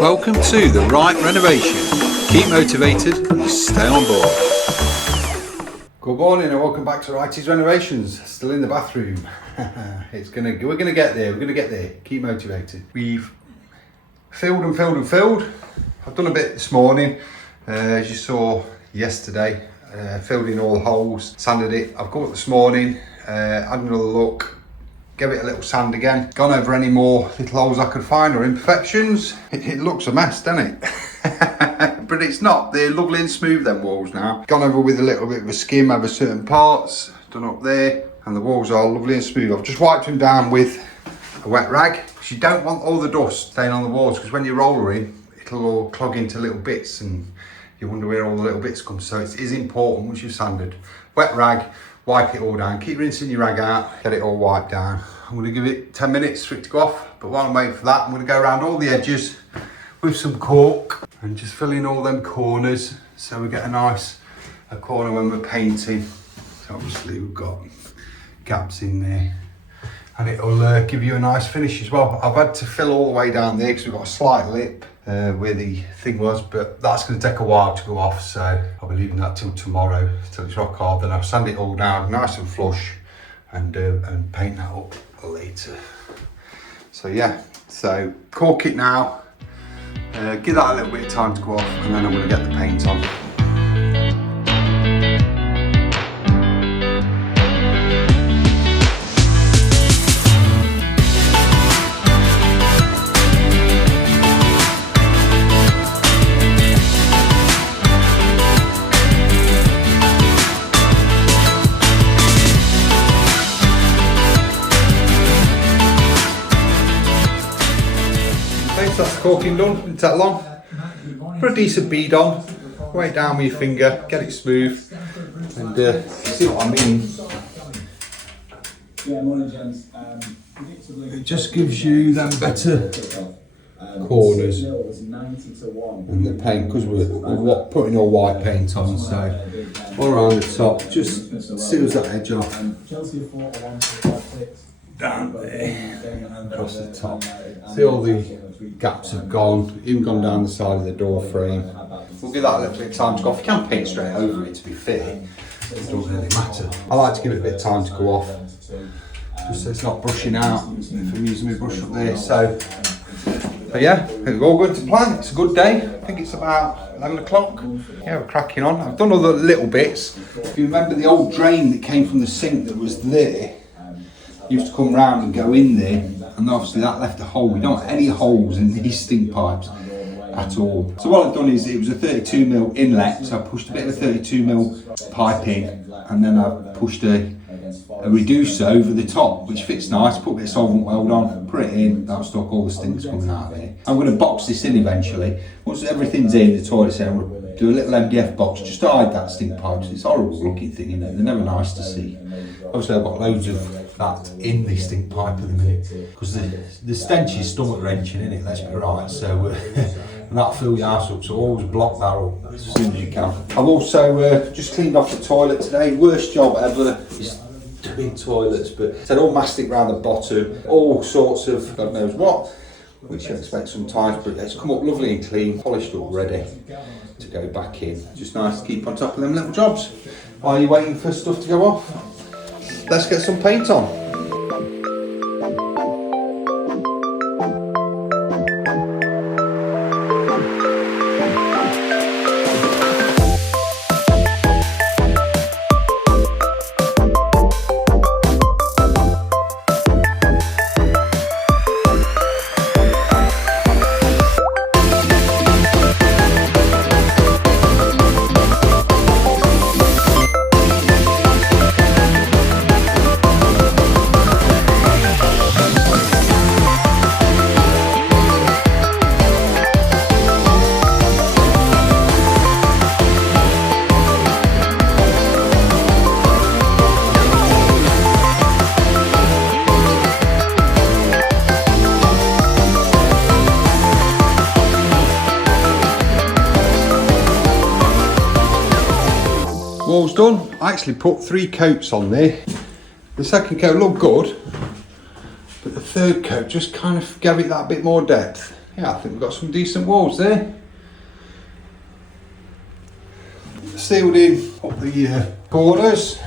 Welcome to the right renovation. Keep motivated and stay on board. Good morning and welcome back to Righty's Renovations. Still in the bathroom. We're gonna get there. Keep motivated. We've filled. I've done a bit this morning, as you saw yesterday. Filled in all the holes, sanded it. I've got up this morning, had another look. Give it a little sand again. Gone over any more little holes I could find or imperfections. It looks a mess, doesn't it? But it's not. They're lovely and smooth, them walls now. Gone over with a little bit of a skim over certain parts. Done up there. And the walls are lovely and smooth. I've just wiped them down with a wet rag. Because you don't want all the dust staying on the walls. Because when you roller in, it'll all clog into little bits. And you wonder where all the little bits come. So it is important once you've sanded. Wet rag. Wipe it all down, keep rinsing your rag out, get it all wiped down. I'm going to give it 10 minutes for it to go off, but while I'm waiting for that, I'm going to go around all the edges with some caulk and just fill in all them corners so we get a corner when we're painting. So obviously we've got gaps in there and it'll give you a nice finish as well. I've had to fill all the way down there because we've got a slight lip where the thing was, but that's going to take a while to go off, so I'll be leaving that till tomorrow, till it's rock hard. Then I'll sand it all down nice and flush and paint that up later. So yeah, so cork it now, give that a little bit of time to go off, and then I'm going to get the paint on. That's the corking done, didn't take long. Put a decent bead on, weigh it down with your finger, get it smooth, and see what I mean. It just gives you them better corners and the paint, because we're putting all white paint on, so all around the top, just seals that edge off. Down there, across the top. See, all the gaps have gone, even gone down the side of the door frame. We'll give that a little bit of time to go off. You can paint straight over it, to be fair. It doesn't really matter. I like to give it a bit of time to go off, just so it's not brushing out if I'm using my brush up there. So, but yeah, it's all good to plan. It's a good day. I think it's about 11 o'clock. Yeah, we're cracking on. I've done other little bits. If you remember the old drain that came from the sink that was there, used to come round and go in there, and obviously that left a hole. We don't want any holes in these stink pipes at all. So what I've done is, it was a 32mm inlet, so I pushed a bit of a 32mm pipe in, and then I pushed a reducer over the top, which fits nice. Put a bit of solvent weld on, put it in, that'll stop all the stinks coming out of there. I'm going to box this in eventually. Once everything's in, the toilet's in, I'm going to do a little MDF box just to hide that stink pipes. It's a horrible looking thing, isn't it? They're never nice to see. Obviously I've got loads of that in the stink pipe at the minute, because the stench is stomach wrenching, isn't it? Let's be right. So and that'll fill your house up, so always block that up as soon as you can. I've also just cleaned off the toilet today. Worst job ever is doing toilets, but it's had all mastic around the bottom, all sorts of God knows what, which you expect sometimes, but it's come up lovely and clean, polished up, ready to go back in. Just nice to keep on top of them little jobs while you're waiting for stuff to go off. Let's get some paint on. Wall's done. I actually put 3 coats on there. The second coat looked good, but the third coat just kind of gave it that bit more depth. yeah, I think we've got some decent walls there. Sealed in up the borders,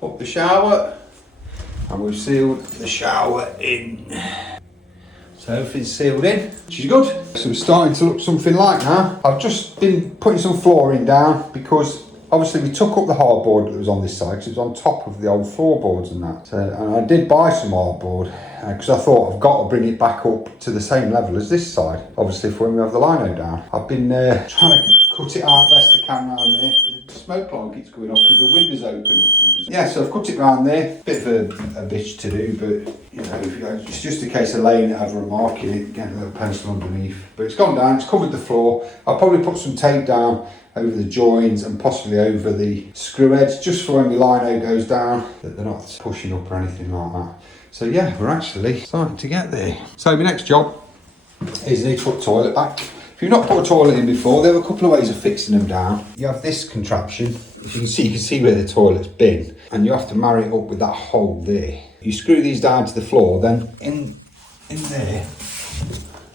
up the shower, and we've sealed the shower in. So everything's sealed in, which is good. So we're starting to look something like now. I've just been putting some flooring down because obviously we took up the hardboard that was on this side because it was on top of the old floorboards and that. And I did buy some hardboard because I thought I've got to bring it back up to the same level as this side. Obviously for when we have the lino down. I've been trying to cut it out best I can around there. The smoke alarm keeps going off with the windows open, which is bizarre. Yeah, so I've cut it around there. Bit of a bitch to do, but you know, it's just a case of laying it over a mark in it, getting a little pencil underneath. But it's gone down, it's covered the floor. I'll probably put some tape down over the joins and possibly over the screw heads just for when the lino goes down, that they're not pushing up or anything like that. So yeah, we're actually starting to get there. So my next job is need to put toilet back. If you've not put a toilet in before, there are a couple of ways of fixing them down. You have this contraption, as you can see where the toilet's been, and you have to marry it up with that hole there. You screw these down to the floor, then in there,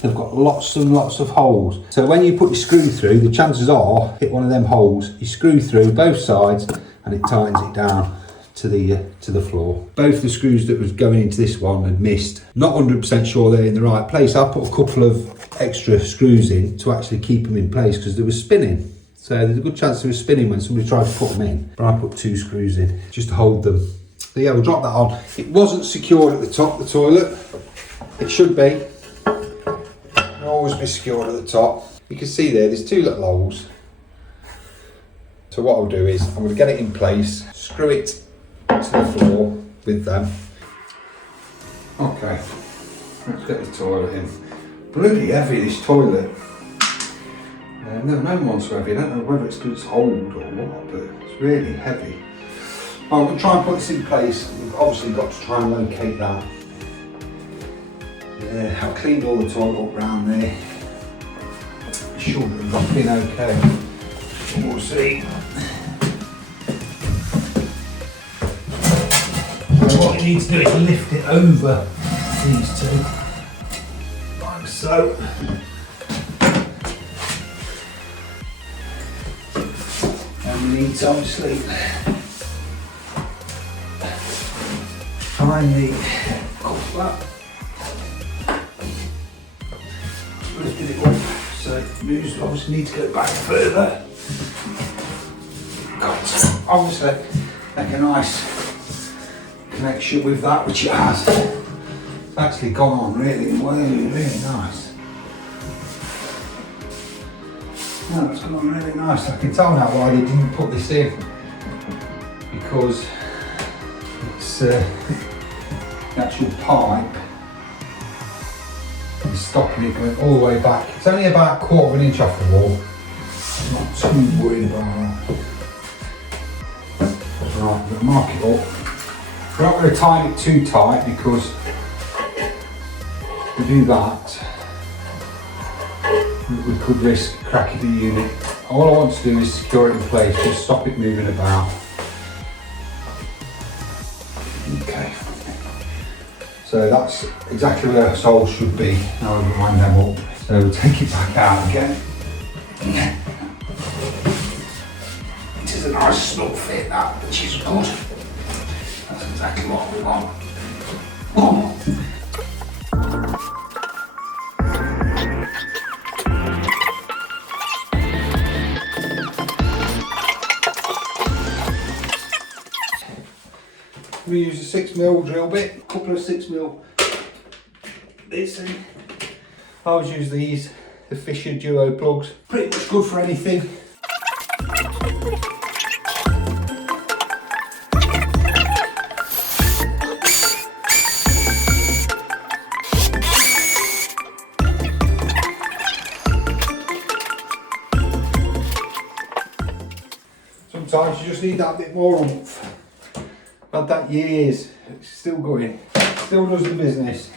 they've got lots and lots of holes. So when you put your screw through, the chances are, hit one of them holes, you screw through both sides and it tightens it down to the floor. Both the screws that was going into this one had missed. Not 100% sure they're in the right place. I put a couple of extra screws in to actually keep them in place because they were spinning. So there's a good chance they were spinning when somebody tried to put them in. But I put 2 screws in just to hold them. So yeah, we'll drop that on. It wasn't secured at the top, the toilet. It should be. It'll always be secured at the top. You can see there's 2 little holes. So what I'll do is I'm going to get it in place, screw it to the floor with them. Okay, let's get the toilet in. Bloody heavy, this toilet. Never known one so heavy. I don't know whether it's because it's old or what, but it's really heavy. I'm going to try and put this in place. We've obviously got to try and locate that. Yeah, I've cleaned all the toilet up round there. It should have been okay. We'll see. So what you need to do is lift it over these 2, like so. And we need to obviously find the flap. Lifted it up, so it moves. Obviously need to go back further. Got to obviously make a nice connection with that, which it has. It's actually gone on really nice. No, it's gone on really nice. I can tell now why they didn't put this in, because it's the actual pipe is stopping it going all the way back. It's only about 1/4 of an inch off the wall. I'm not too worried about that. Right, I'm going to mark it up. We're not going to tie it too tight because if we do that, we could risk cracking the unit. All I want to do is secure it in place, just stop it moving about. Okay. So that's exactly where the soles should be. Now we'll line them up. So we'll take it back out again. It is a nice snug fit, that, which is good. That's exactly what we want. We use a 6mm drill bit, a couple of 6mm bits in. I always use these, the Fisher Duo plugs. Pretty much good for anything. Sometimes you just need that bit more oomph. I've had that years, it's still going, still does the business.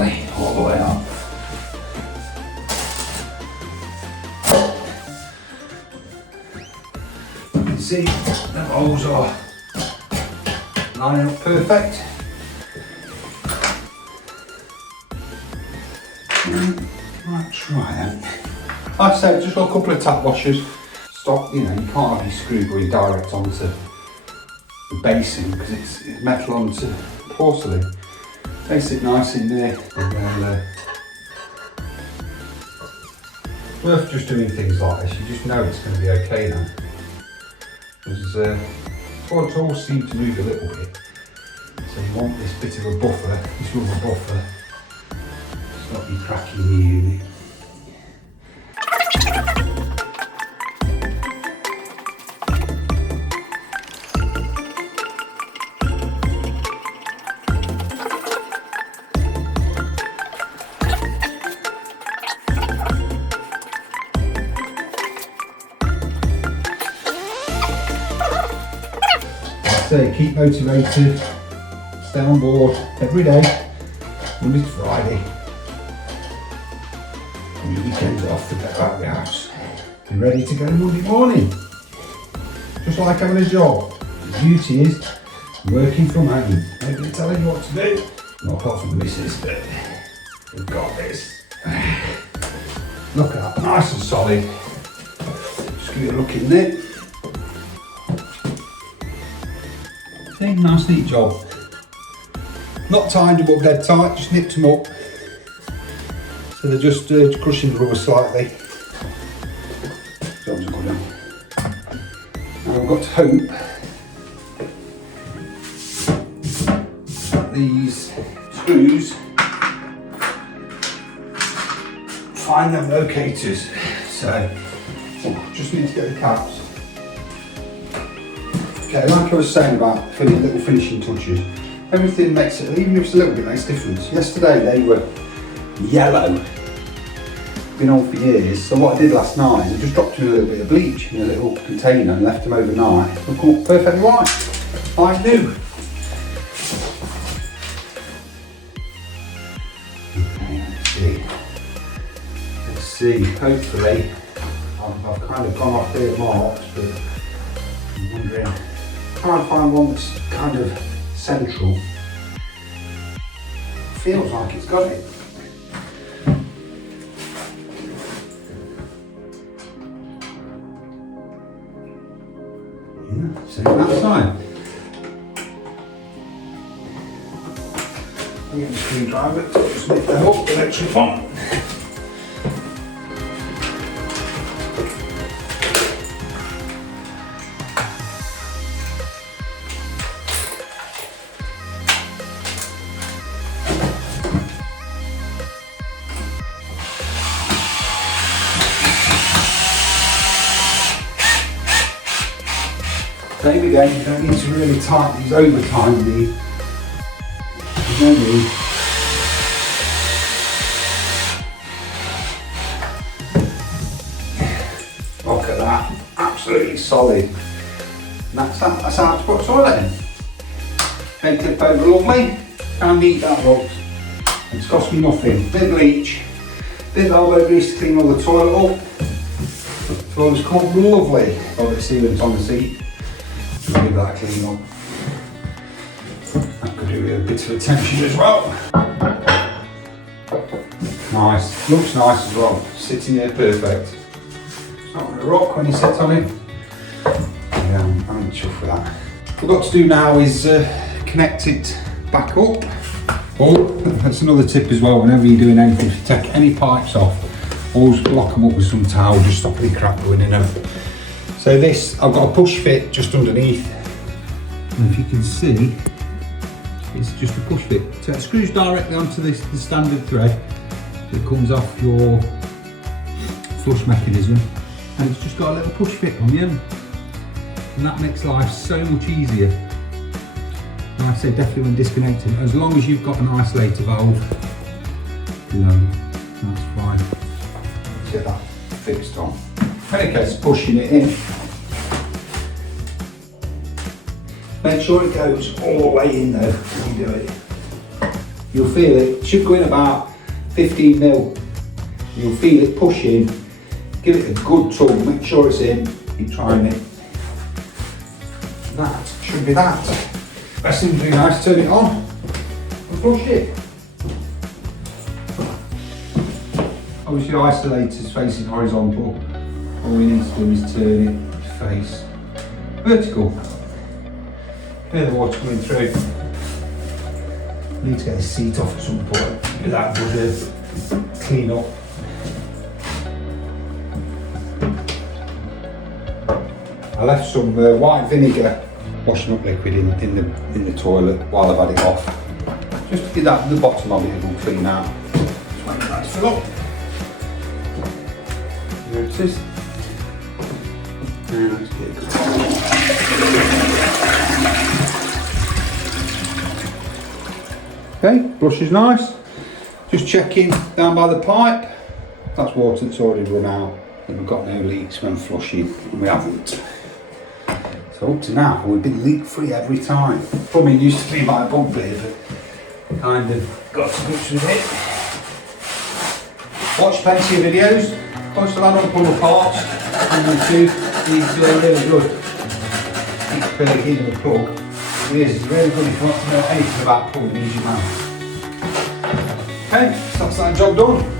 lovely, all the way up. You can see the holes are lining up perfect. Right, try that. Like I said, just got a couple of tap washers. Stop, you can't have your screw going direct onto the basin because it's metal onto porcelain. Base it nice in there, and then worth just doing things like this. You just know it's going to be okay now. Because it all seems to move a little bit, so you want this bit of a buffer, this rubber buffer, to stop you cracking the unit. So keep motivated, stay on board every day, Monday to Friday. And your weekends off to get out of the house. Be ready to go Monday morning. Just like having a job. The beauty is working from home. Nobody telling you what to do. Not apart from the missus, but we've got this. Look at that, nice and solid. Just give it a look in there. Nice neat job. Not timed them up dead tight, just nipped them up. So they're just crushing the rubber slightly. Job's a good one. Now I've got to hope that these screws find them locators. So just need to get the caps. Okay, like I was saying about little finishing touches, everything makes it, even if it's a little bit, makes a difference. Yesterday they were yellow, been on for years, so what I did last night is I just dropped in a little bit of bleach in a little container and left them overnight. They'll come up perfectly white, like new. Okay, let's see, hopefully, I've kind of gone off their marks, but I'm wondering, try and find one that's kind of central. Feels like it's got it. Yeah, same that side. I'm getting a screwdriver to just make the hook electric on. Same again, you don't need to really tighten these over time, there's no need. Look at that, absolutely solid. And that's how to put a toilet in. They tip over lovely, and neat that looks. It's cost me nothing. Bit of bleach, bit of elbow grease to clean all the toilet up. Floor's come lovely. Got the sealant on the seat. Give that a clean up. That could do with a bit of attention as well. Nice, looks nice as well. Sitting there perfect. It's not going to rock when you sit on it. Yeah, I'm chuffed with that. What I've got to do now is connect it back up. Oh, that's another tip as well. Whenever you're doing anything, if you take any pipes off, always block them up with some towel, just stop any crap going in them. So this, I've got a push fit just underneath, and if you can see, it's just a push fit. So it screws directly onto the standard thread. It comes off your flush mechanism, and it's just got a little push fit on the end, and that makes life so much easier. And I say definitely when disconnecting, as long as you've got an isolator valve, that's fine. Let's get that fixed on. In any case, pushing it in. Make sure it goes all the way in though when you do it. You'll feel it should go in about 15 mil. You'll feel it push in. Give it a good tug, make sure it's in. Keep trying it. That should be that. Best thing to do now is turn it on and flush it. Obviously your isolator's facing horizontal. All we need to do is turn it to face vertical. Hear the water coming through. Need to get the seat off at some point. Get that would clean up. I left some white vinegar washing up liquid in the toilet while I've had it off. Just to get that the bottom of it will clean out. Just wait for that to fill up. There it is. And let's get it good. Okay, brush is nice. Just checking down by the pipe. That's water that's already run out. And we've got no leaks when flushing, and we haven't. So up to now, we've been leak free every time. Plumbing used to be my bugbear, but kind of got to grips with it. Watch plenty of videos. Close to land on pull parts on YouTube. These are really good. Keep barely in the plug. It is really good if you want to know anything about plumbing, use your mouth. Okay, so that's that job done.